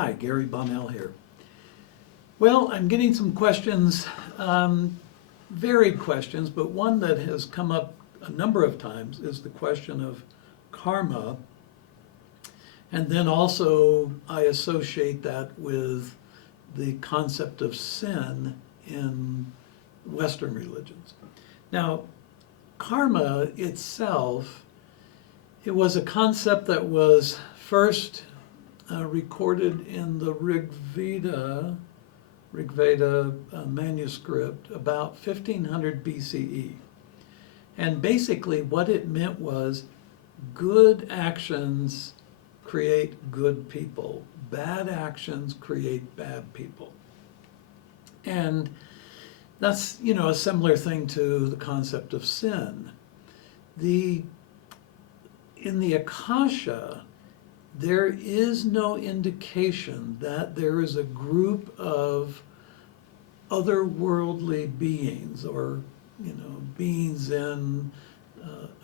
Hi, Gary Bonnell here. Well, I'm getting some questions, varied questions, but one that has come up a number of times is the question of karma. And then also I associate that with the concept of sin in Western religions. Now, karma itself, it was a concept that was first recorded in the Rig Veda manuscript about 1500 BCE. And basically what it meant was good actions create good people. Bad actions create bad people. And that's, a similar thing to the concept of sin. In the Akasha, there is no indication that there is a group of otherworldly beings or, beings in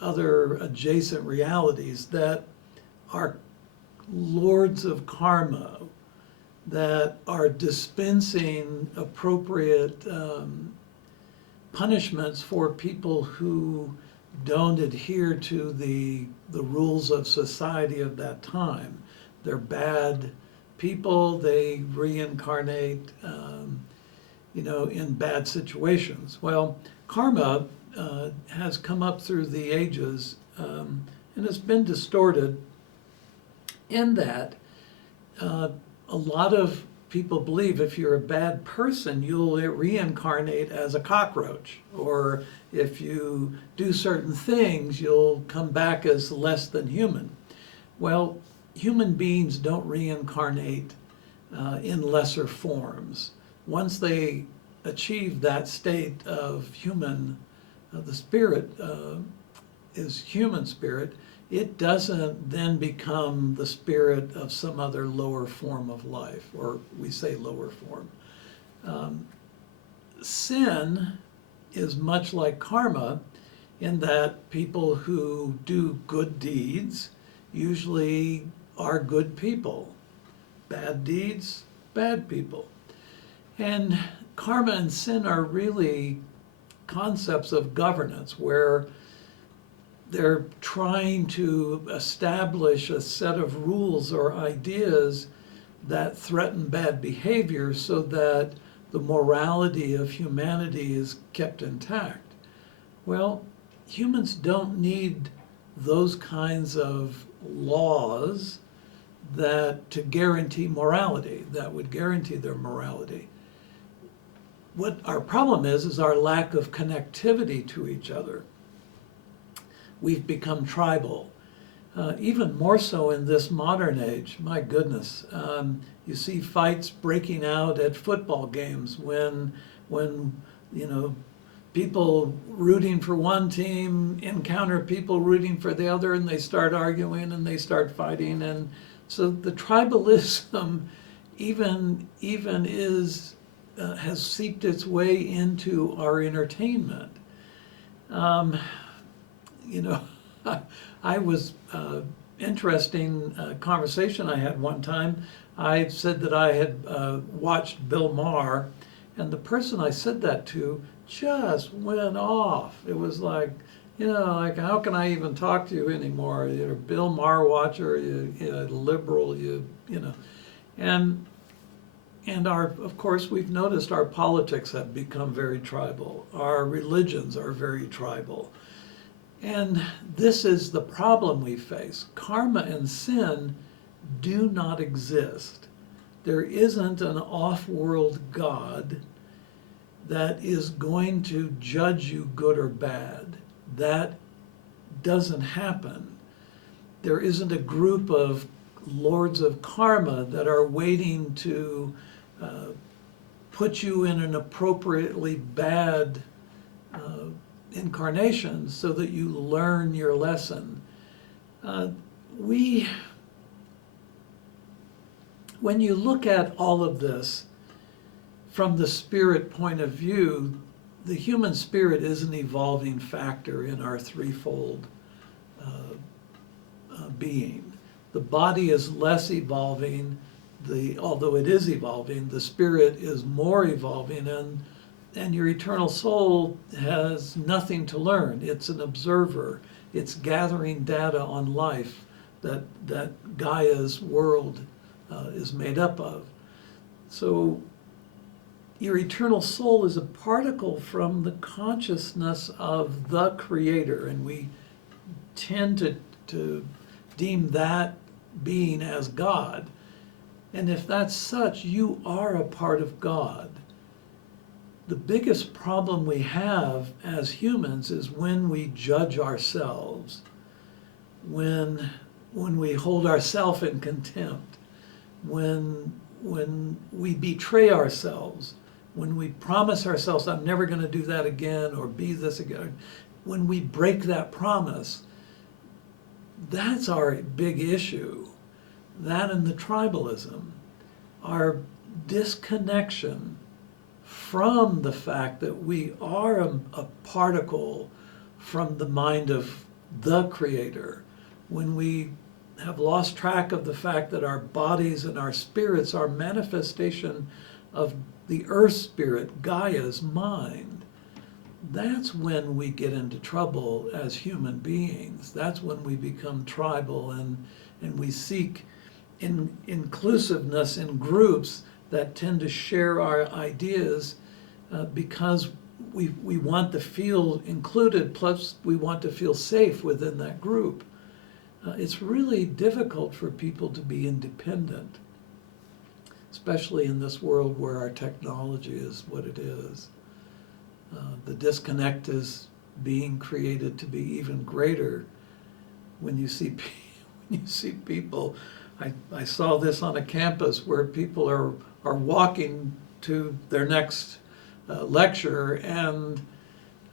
other adjacent realities that are lords of karma, that are dispensing appropriate punishments for people who don't adhere to the rules of society of that time. They're bad people, they reincarnate, in bad situations. Well, karma has come up through the ages and has been distorted in that a lot of people believe if you're a bad person, you'll reincarnate as a cockroach, or if you do certain things, you'll come back as less than human. Well, human beings don't reincarnate in lesser forms. Once they achieve that state of human, the spirit is human spirit, it doesn't then become the spirit of some other lower form of life, or we say lower form. Sin is much like karma in that people who do good deeds usually are good people. Bad deeds, bad people. And karma and sin are really concepts of governance where they're trying to establish a set of rules or ideas that threaten bad behavior so that the morality of humanity is kept intact. Well, humans don't need those kinds of laws to guarantee morality, that would guarantee their morality. What our problem is our lack of connectivity to each other. We've become tribal, even more so in this modern age. My goodness, you see fights breaking out at football games when people rooting for one team encounter people rooting for the other, and they start arguing and they start fighting, and so the tribalism even has seeped its way into our entertainment. I was interesting conversation I had one time. I said that I had watched Bill Maher, and the person I said that to just went off. It was like, how can I even talk to you anymore? You're a Bill Maher watcher, you're a liberal, and of course, we've noticed our politics have become very tribal. Our religions are very tribal. And this is the problem we face. Karma and sin do not exist. There isn't an off-world God that is going to judge you good or bad. That doesn't happen. There isn't a group of lords of karma that are waiting to put you in an appropriately bad incarnation so that you learn your lesson. When you look at all of this from the spirit point of view, the human spirit is an evolving factor in our threefold being. The body is less evolving, although it is evolving, the spirit is more evolving, and your eternal soul has nothing to learn. It's an observer. It's gathering data on life that Gaia's world is made up of. So your eternal soul is a particle from the consciousness of the Creator, and we tend to deem that being as God. And if that's such, you are a part of God. The biggest problem we have as humans is when we judge ourselves, when we hold ourselves in contempt, when we betray ourselves, when we promise ourselves, I'm never going to do that again or be this again. When we break that promise, that's our big issue. That and the tribalism, our disconnection from the fact that we are a particle from the mind of the Creator. When we have lost track of the fact that our bodies and our spirits are manifestation of the earth spirit, Gaia's mind, that's when we get into trouble as human beings. That's when we become tribal and we seek inclusiveness in groups that tend to share our ideas because we want to feel included, plus we want to feel safe within that group. It's really difficult for people to be independent, especially in this world where our technology is what it is. The disconnect is being created to be even greater when you see people. I saw this on a campus where people are walking to their next lecture and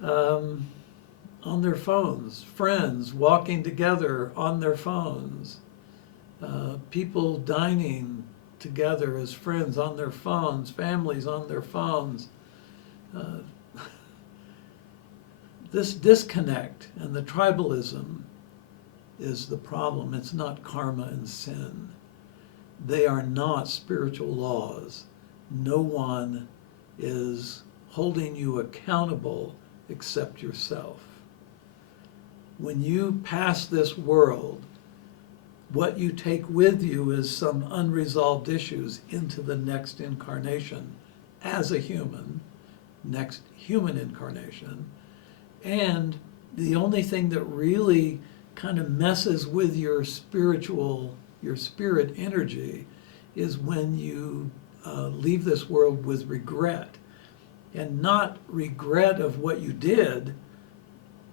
on their phones, friends walking together on their phones, people dining together as friends on their phones, families on their phones. This disconnect and the tribalism is the problem. It's not karma and sin. They are not spiritual laws. No one is holding you accountable except yourself. When you pass this world, what you take with you is some unresolved issues into the next incarnation as a human, next human incarnation. And the only thing that really kind of messes with your spirit energy is when you leave this world with regret. And not regret of what you did,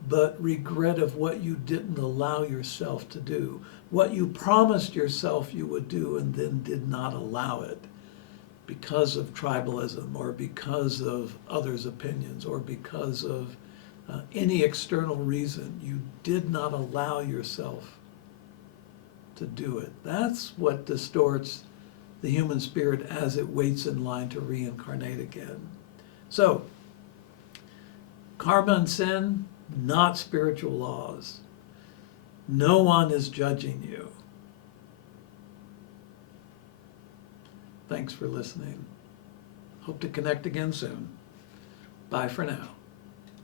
but regret of what you didn't allow yourself to do. What you promised yourself you would do and then did not allow it because of tribalism or because of others' opinions or because of any external reason. You did not allow yourself to do it. That's what distorts the human spirit as it waits in line to reincarnate again. So, karma and sin, not spiritual laws. No one is judging you. Thanks for listening. Hope to connect again soon. Bye for now.